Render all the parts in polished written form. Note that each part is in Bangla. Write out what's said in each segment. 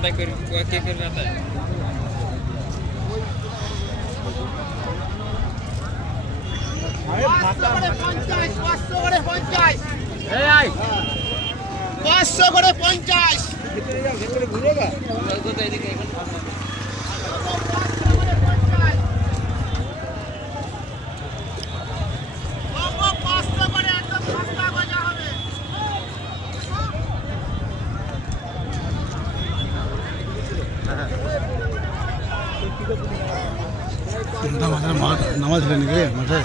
আদায় করি, কে করবে আদায়? পাঁচশো করে 50। নামাজ নাকি মাঠে?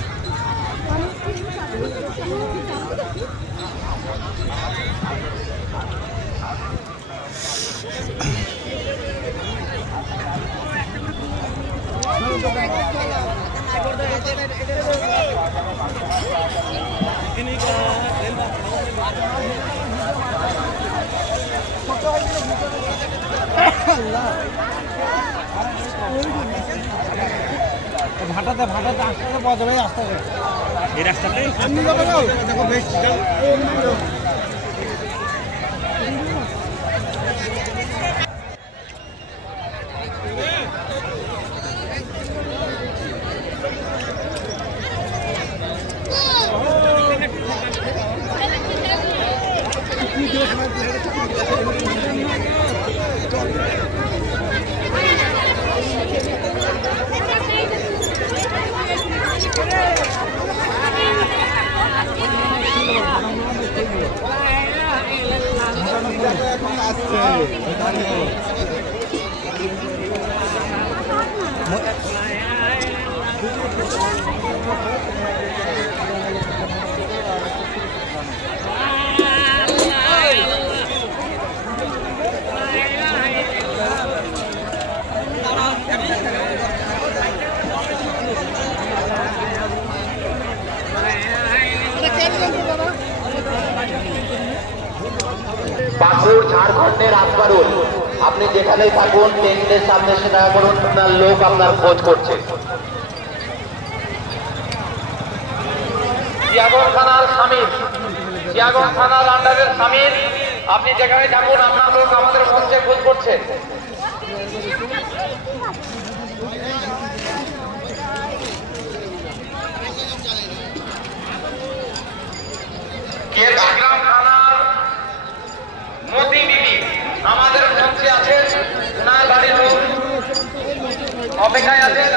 ভাটাতে আসতে পাওয়া যাবে আসতে এই রাস্তাতে দেখো বেশ। পাকুড় ঝাড়খণ্ডের আসবারুল। আপনি যেখানেই থাকুন ট্রেনের সামনে এসে দেখা করুন, আপনার লোক আপনার খোঁজ করছে। জিয়াগঞ্জ থানার স্বামীর, জিয়াগঞ্জ থানার আন্ডারের স্বামীর, আপনি যেখানে থাকুন আপনার লোক আমাদের মঞ্চে খোঁজ করছে। ঝাড়গ্রাম থানার মতি বিবি আমাদের মঞ্চে আছেন, ওনার বাড়ির লোক অপেক্ষায় আছেন।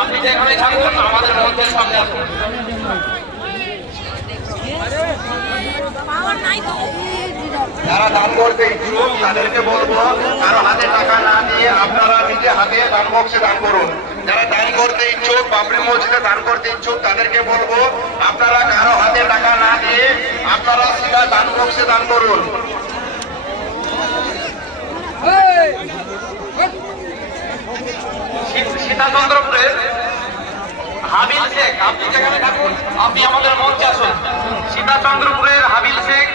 আপনি যেখানে থাকুন আমাদের মঞ্চের সামনে আসুন। যারা দান করতে ইচ্ছুক তাদেরকে বলবো কারো হাতে টাকা না দিয়ে আপনারা নিজে হাতে দান বক্সে দান করুন। যারা দান করতে ইচ্ছুক, বাবরি মসজিদে দান করতে ইচ্ছুক তাদেরকে বলবো আপনারা কারো হাতে টাকা না দিয়ে আপনারা সিধা দান বক্সে দান করুন। সীতাচন্দ্রপুরের হাবিল শেখ, আপনি যেখানে থাকুন আপনি আমাদের মঞ্চে আসুন। সীতাচন্দ্রপুরের হাবিল শেখ,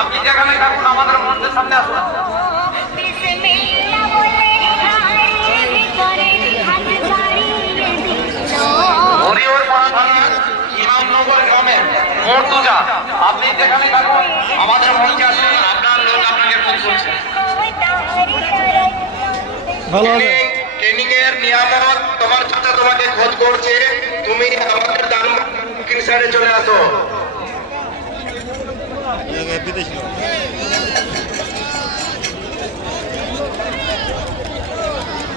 আপনি যেখানে থাকুন আমাদের মঞ্চের সামনে আসুন। হরিহরপাড়া থানার ইমামনগর গ্রামের মর্তুজা, আপনি যেখানে থাকুন আমাদের মঞ্চে আসুন, আপনার লোক আপনাকে ফোন করছে। ট্রেনিং এর নিয়ামত, তোমার চাচা তোমাকে খোঁজ করছে, তুমি আমাদের দান সাইডে চলে আসো।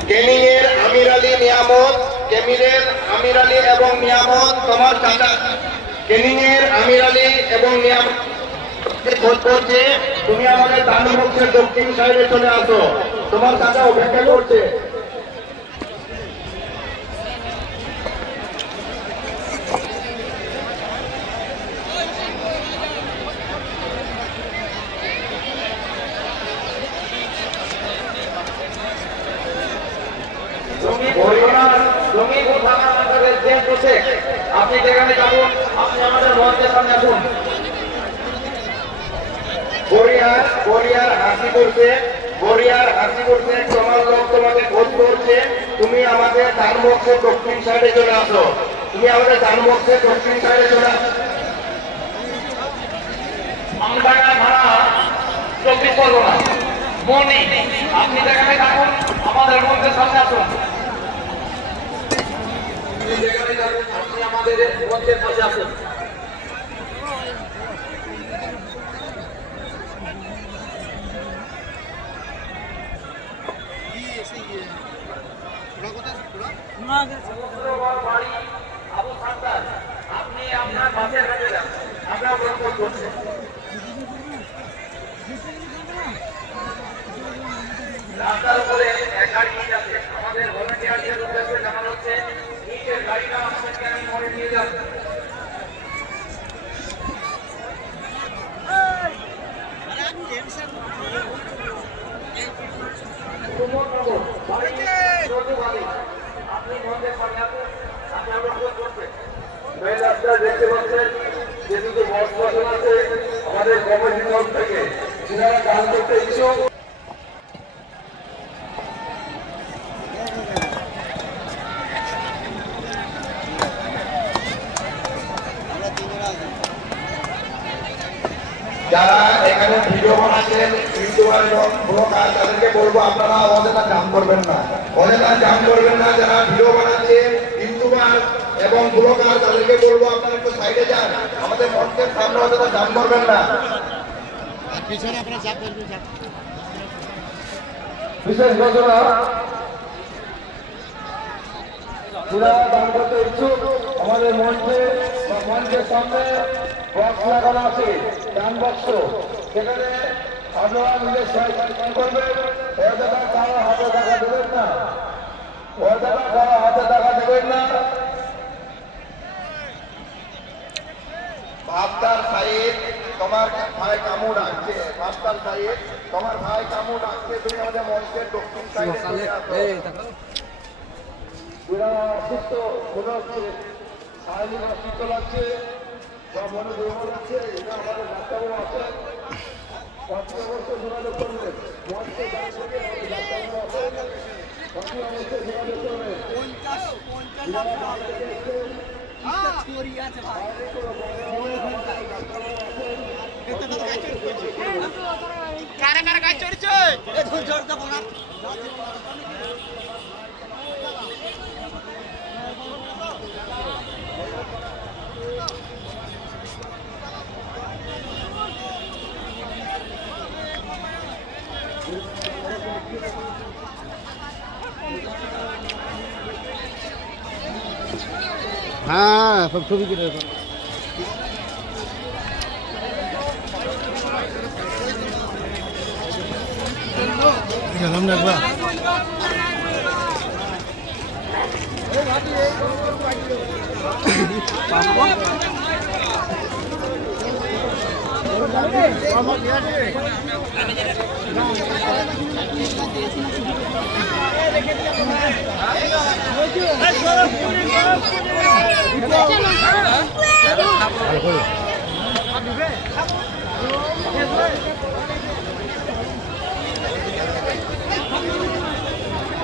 ট্রেনিং এর আমির আলী নিয়ামত, কেমিরের আমির আলী এবং নিয়ামত তোমার চাচা, ট্রেনিং এর আমির আলী এবং নিয়ামত খোঁজ করছে, তুমি আমাদের দান বক্সের দক্ষিণ সাইডে চলে আসো, তোমার চাচা অপেক্ষা করছে। আপনি যেখানে যাবো আপনি আমাদের মঞ্চের সামনে আসুন। গড়িয়ার হাসি করছে, তোমার লোক তোমাকে খোঁজ করছে। তুমি আমাদের ডান বক্সের দক্ষিণ সাইডে চলে আসো, আমডাঙ্গা থানা 24 পরগনা। মনি, আপনি যেখানে থাকুন আমাদের মধ্যে সামনে আসুন। আপনি আমাদের মঞ্চের পাশে আসুন। আপনি আপনার বাসের কাছে যান, আমরা গ্রহণ করছি। রাস্তার উপরে এক গাড়ি আছে, আমাদের ভলান্টিয়ারদের উদ্দেশ্যে জানানো হচ্ছে নিচের গাড়িটা আপনাকে আমি মনে নিয়ে যাব। আপনি মধ্যে রাস্তা দেখতে পাচ্ছেন যেহেতু বস বসন আছে আমাদের কমিটি তরফ থেকে যারা গান করতে ইচ্ছুক যারা এখানে ভিডিও বানাচ্ছেন ইউটিউবার এবং ব্লগার তাদেরকে বলবো আপনারা অযথা জাম করবেন না, যারা ভিডিও বানাচ্ছেন ইউটিউবার এবং ব্লগার তাদেরকে বলবো আপনারা একটু সাইডে যান, আমাদের মঞ্চের সামনে অযথা জাম করবেন না। বিশেষ ঘোষণা, যারা দান করতে ইচ্ছুক আমাদের মঞ্চের সামনে বক্স লাগানো আছে, ডান বক্স, সেখানে আপনারা নিজের সহায়তা করবেন। অযথা কারো হাতে টাকা দেবেন না, ভাবদার সাহেব তোমার ভাই কামু ডাকছে, তুমি আমাদের মঞ্চের দক্ষিণ সাইডে অসুস্থ মনে হচ্ছে, শারীরিক অসুস্থ লাগছে বা মনে দুর্বল লাগছে, এটা আমাদের ডাক্তারবাবু আছেন, অবশ্য যোগাযোগ করবেন মঞ্চে ডাক্তারবাবু আছেন, অবশ্যই যোগাযোগ করবেন। কারা কারা গাছ চড়ছে হ্যাঁ সব ছবি কেটে গেলাম না একবার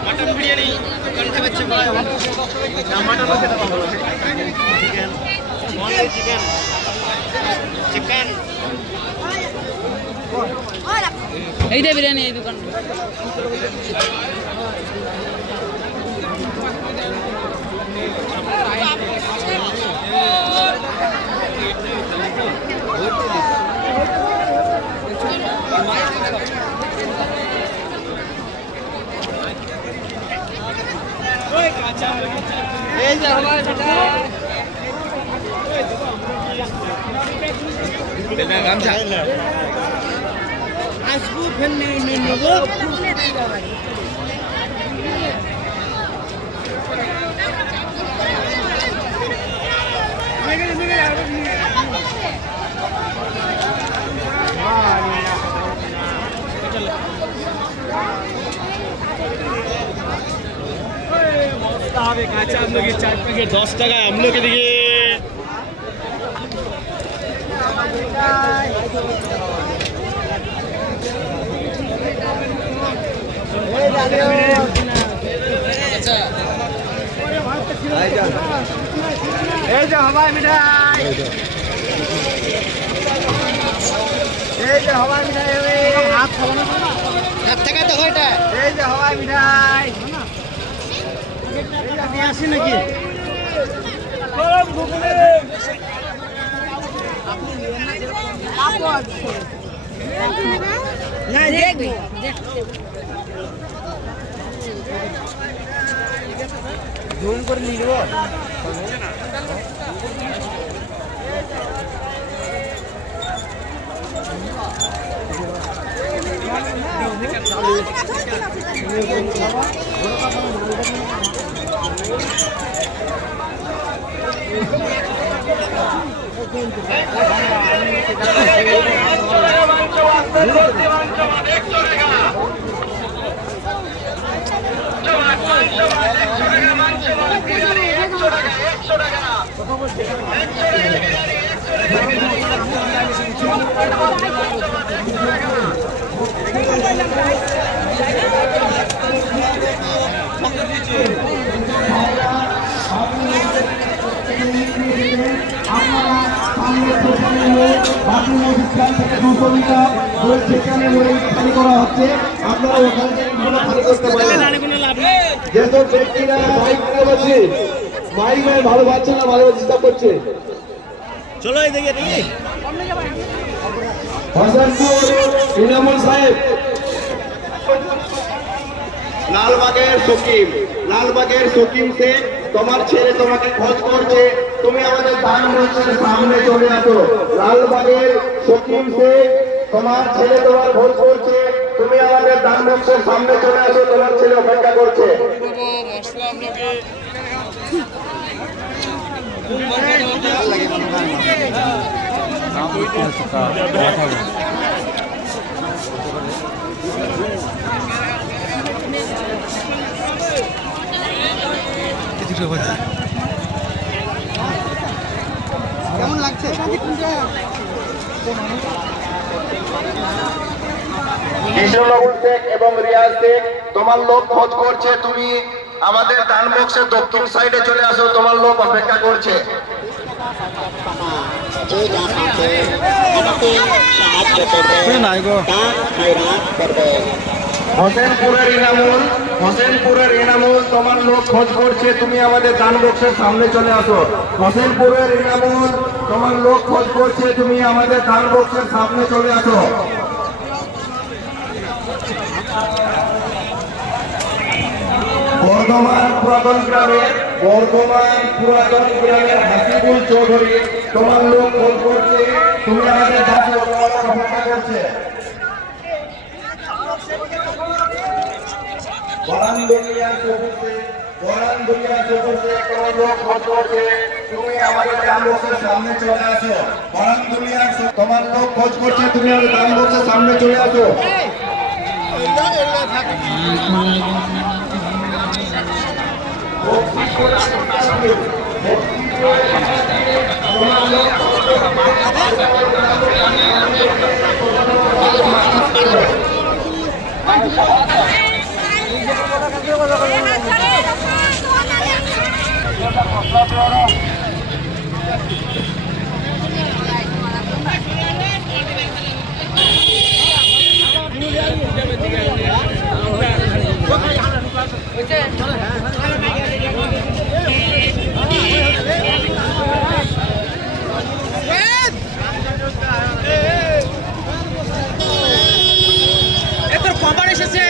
मटन बिरयानी कंठे बच्चे मटन चिकन चिकन এইটা বিরিয়ানি এই দোকান এই যে আমার বেটা গামছা আসবো ফের নেব কাঁচা আমলকি 4 প্যাকেট 10 টাকা আমলকি দিকে এই যে হবাই মিঠাই, এই যে হবাই মিঠাই, হাত থেকে তো ওইটা, এই যে হবাই মিঠাই নিয়ে আসি নাকি? না দেখবি জুম করে নিয়ে যাবো। আপনারা ওখান থেকে খালি করতে পারেন। যেসব ব্যক্তিরা মাইক পাচ্ছে, মাইক ভালো পাচ্ছে না, ভালো ডিস্টার্ব করছে। চলো এই দেখে দেখি হসনপুর ইনামুল সাহেব, লালবাগের সকিম সে তোমার ছেলে তোমাকে খোঁজ করছে, তুমি আমাদের দান মঞ্চের সামনে চলে আসো। লালবাগের সকিম সে তোমার ছেলে তোমার খোঁজ করছে, তুমি আমাদের দান মঞ্চের সামনে চলে আসো, তোমার ছেলে অপেক্ষা করছে। কেমন লাগছে? কৃষ্ণনগর শেখ এবং রিয়াজ শেখ তোমার লোক খোঁজ করছে, তুমি আমাদের দান বক্সের দক্ষিণ সাইডে চলে আসো, তোমার লোক অপেক্ষা করছে। হোসেনপুরের ইনামুল তোমার লোক খোঁজ করছে, তুমি আমাদের দান বক্সের সামনে চলে আসো। হোসেনপুরের ইনামুল তোমার লোক খোঁজ করছে, তুমি আমাদের দান বক্সের সামনে চলে আসো। বর্ধমান পুরাতন গ্রামের হাসিবুল চৌধুরী তোমার লোক খোঁজ করছে, তুমি আমাদের দাসে অপেক্ষা করছে। বরানদুলিয়া চৌধুরী তোমার লোক খোঁজ করছে, তুমি আমাদের দান বক্সের সামনে চলে আসো। বরানদুলিয়া তোমার লোক খোঁজ করছে, তুমি আমাদের দান বক্সের সামনে চলে আসো। তোর খবর এসেছে।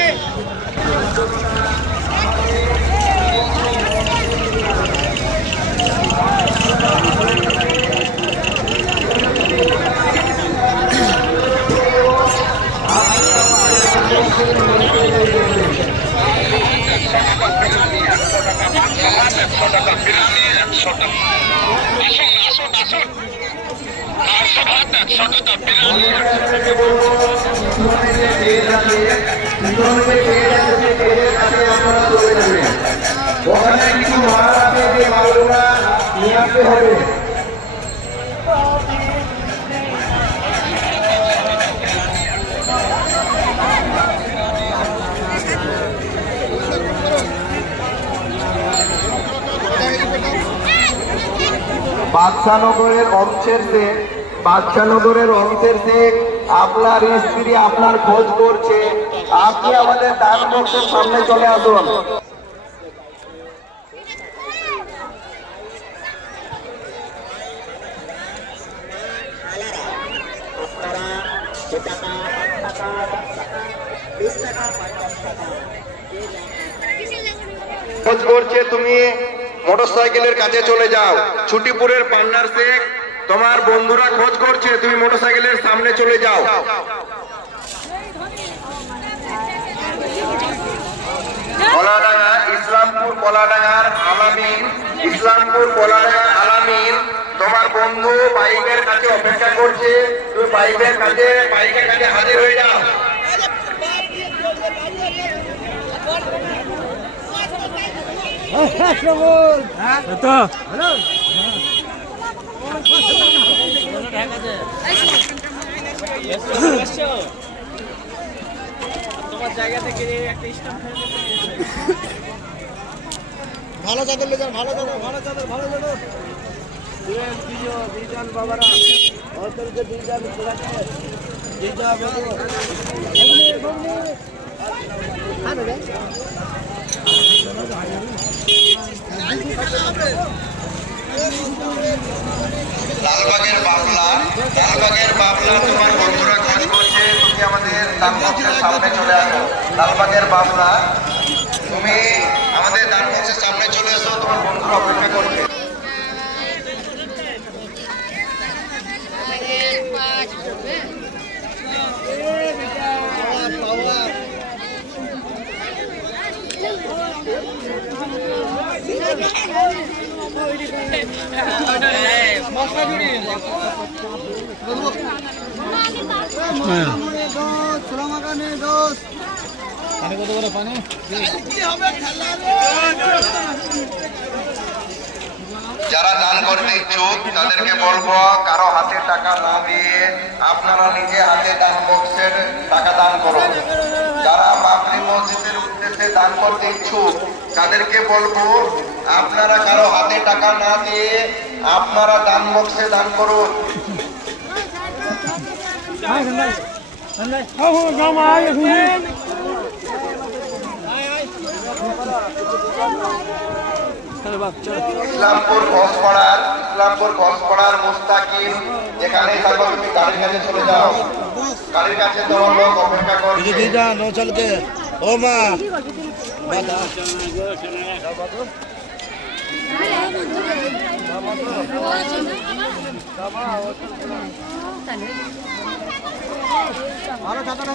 ওখানে কিছু মাল আছে, যে মালগুলা নিয়ে আসতে হবে। বাদশানগরের অংশের শেখ আপনার স্ত্রী আপনার খোঁজ করছে। আপনি আমাদের দান বক্সের সামনে চলে আসুন। খোঁজ করছে, তুমি মোটরসাইকেলের কাছে চলে যাও। ছুটিপুরের পান্নার শেখ তোমার বন্ধুরা খোঁজ করছে, তুমি মোটরসাইকেলের সামনে চলে যাও। কলাডাঙ্গা ইসলামপুর কলাডাঙ্গার আলামিন তোমার বন্ধু বাইকের কাছে অপেক্ষা করছে, তুমি বাইকের কাছে হাজির হয়ে যাও। তোমার জায়গা থেকে একটা স্টাম্প ভালো চাদর লেজার, ভালো চাদর। দুইজন বাবারা ওদেরকে দুইজন লালবাগের বাবলা তোমার বন্ধুরা খোঁজ করছে, তুমি আমাদের দান বক্সের সামনে চলে আসো। লালবাগের বাবলা তুমি আমাদের দান বক্সের সামনে চলে এসো, তোমার বন্ধুরা অপেক্ষা করছে। যারা দান করতে ইচ্ছুক তাদেরকে বলবো কারো হাতে টাকা না দিয়ে আপনারা নিজে হাতে দান বক্সের টাকা দান করুন। যারা বাবরি মসজিদের উদ্দেশ্যে দান করতে ইচ্ছুক তাদেরকে বলবো আপনারা কারো হাতে টাকা না দিয়ে আপনারা দান বক্সে দান করুন। ইসলামপুর ঘোষপাড়ার মুস্তাকিম, যেখানে থাকো তুমি গাড়ির কাছে চলে যাও। গাড়ির কাছে তোমার লোক অপেক্ষা করছে। চলকে ও মা ভালো চাদর,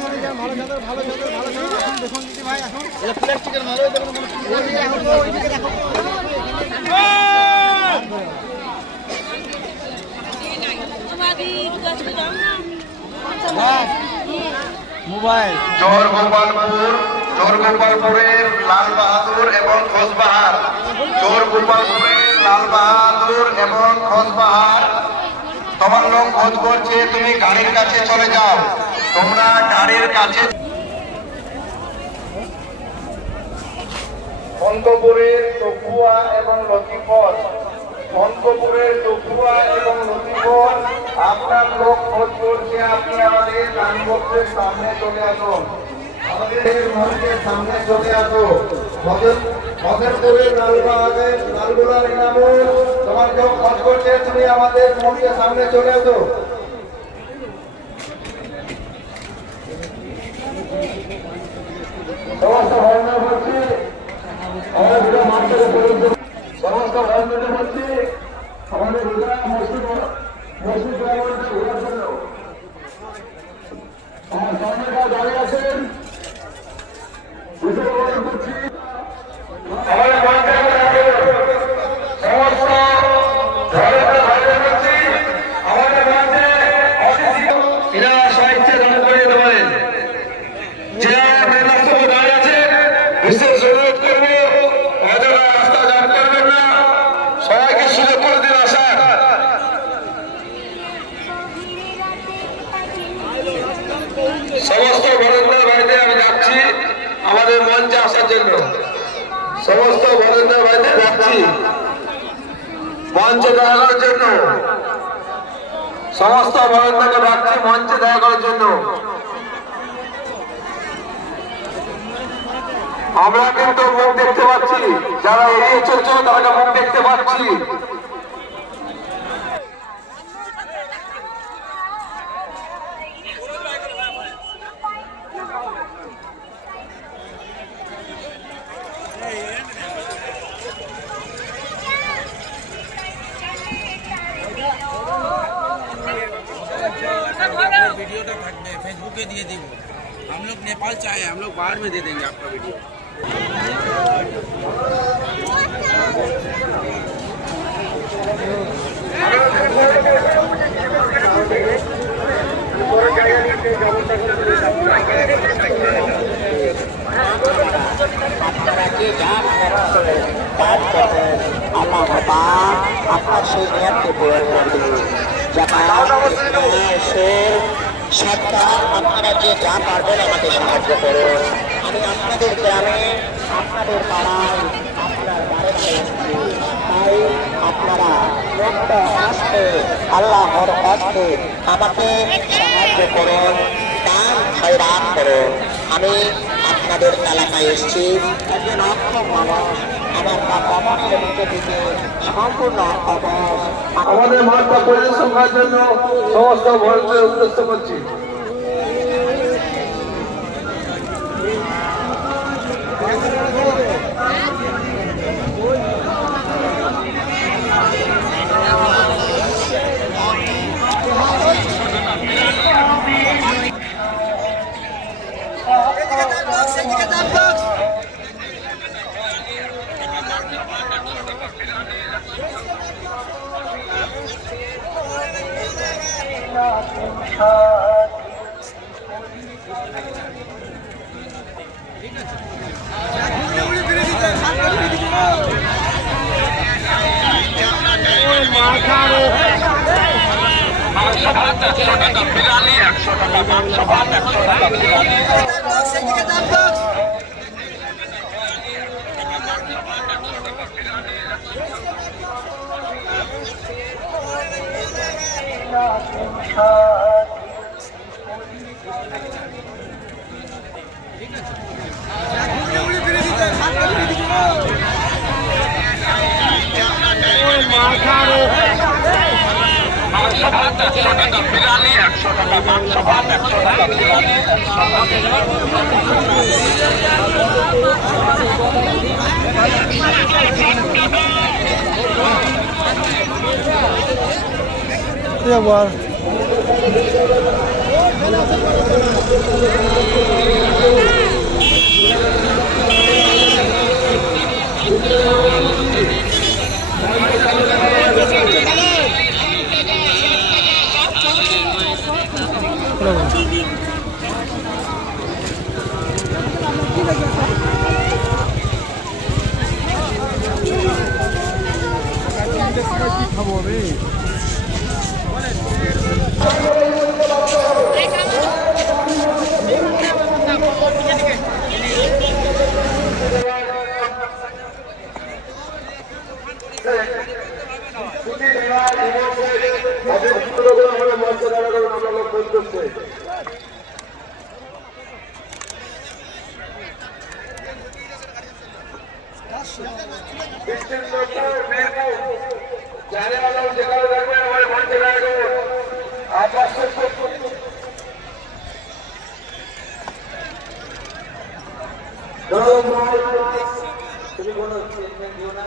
দেখুন দিদি ভাই এখন প্লাস্টিকের মাল মোবাইল জোরগোপালপুরের লাল বাহাদুর এবং খোসবাহার, তোমার লোক খোঁজ করছে, তুমি গাড়ির কাছে চলে যাও। তোমরা গাড়ির কাছে অন্তপুরের তকুয়া এবং লতিফর, আপনার লোক খোঁজ করছে, আপনি আমাদের দান বক্সের সামনে চলে আসুন। আমাদের মঞ্চের সামনে চলে আসো। মদনপুরের লালগোলার ইনামুল তোমার লোক খোঁজ করছে, তুমি আমাদের মঞ্চের সামনে চলে আসো। সমস্ত ভাইরা বলছি, আমাদের মাঠের সমস্ত ভাইরা বলছি, আমাদের মসজিদ ঘোরার জন্য আমার সামনে দাঁড়িয়ে আছেন। সমস্ত ভলেন্টিয়ার ভাইদের আমি যাচ্ছি আমাদের মঞ্চে আসার জন্য। সমস্ত ভলেন্টিয়ার ভাইদের যাচ্ছি। মঞ্চে দেখা করার জন্য সমস্ত ভলেন্টিয়ারকে ডাকছি মঞ্চে দেখা করার জন্য। আমরা কিন্তু মুখ দেখতে পাচ্ছি, যারা এড়িয়ে চলছে তারা মুখ দেখতে পাচ্ছি। वीडियोটা থাকবে फेसबुक पे दिए देंगे। हम लोग नेपाल से आए हैं, हम लोग बाहर में दे देंगे आपका वीडियो। আপনার সেই নিয়মকে পূরণ করবে। সরকার আপনারা যে যা পারবেন আমাকে সাহায্য করুন। আমি আপনাদের গ্রামে, আপনাদের পাড়ায়, আপনার বাড়ি তাই আপনারা মুক্ত হস্তে আল্লাহর হস্তে আমাকে সাহায্য করুন, দান খয়রাত করুন। আমি আপনাদের এলাকায় এসেছি, একজন অক্ষম মানুষ, আমার বাবার দিকে সম্পূর্ণ অবশ। আমাদের মাঠটা পরিদর্শন করার জন্য সমস্ত ভলেন্টিয়ার উদ্দেশ্য করছি। তুমি কোনো স্টেটমেন্ট দিও না।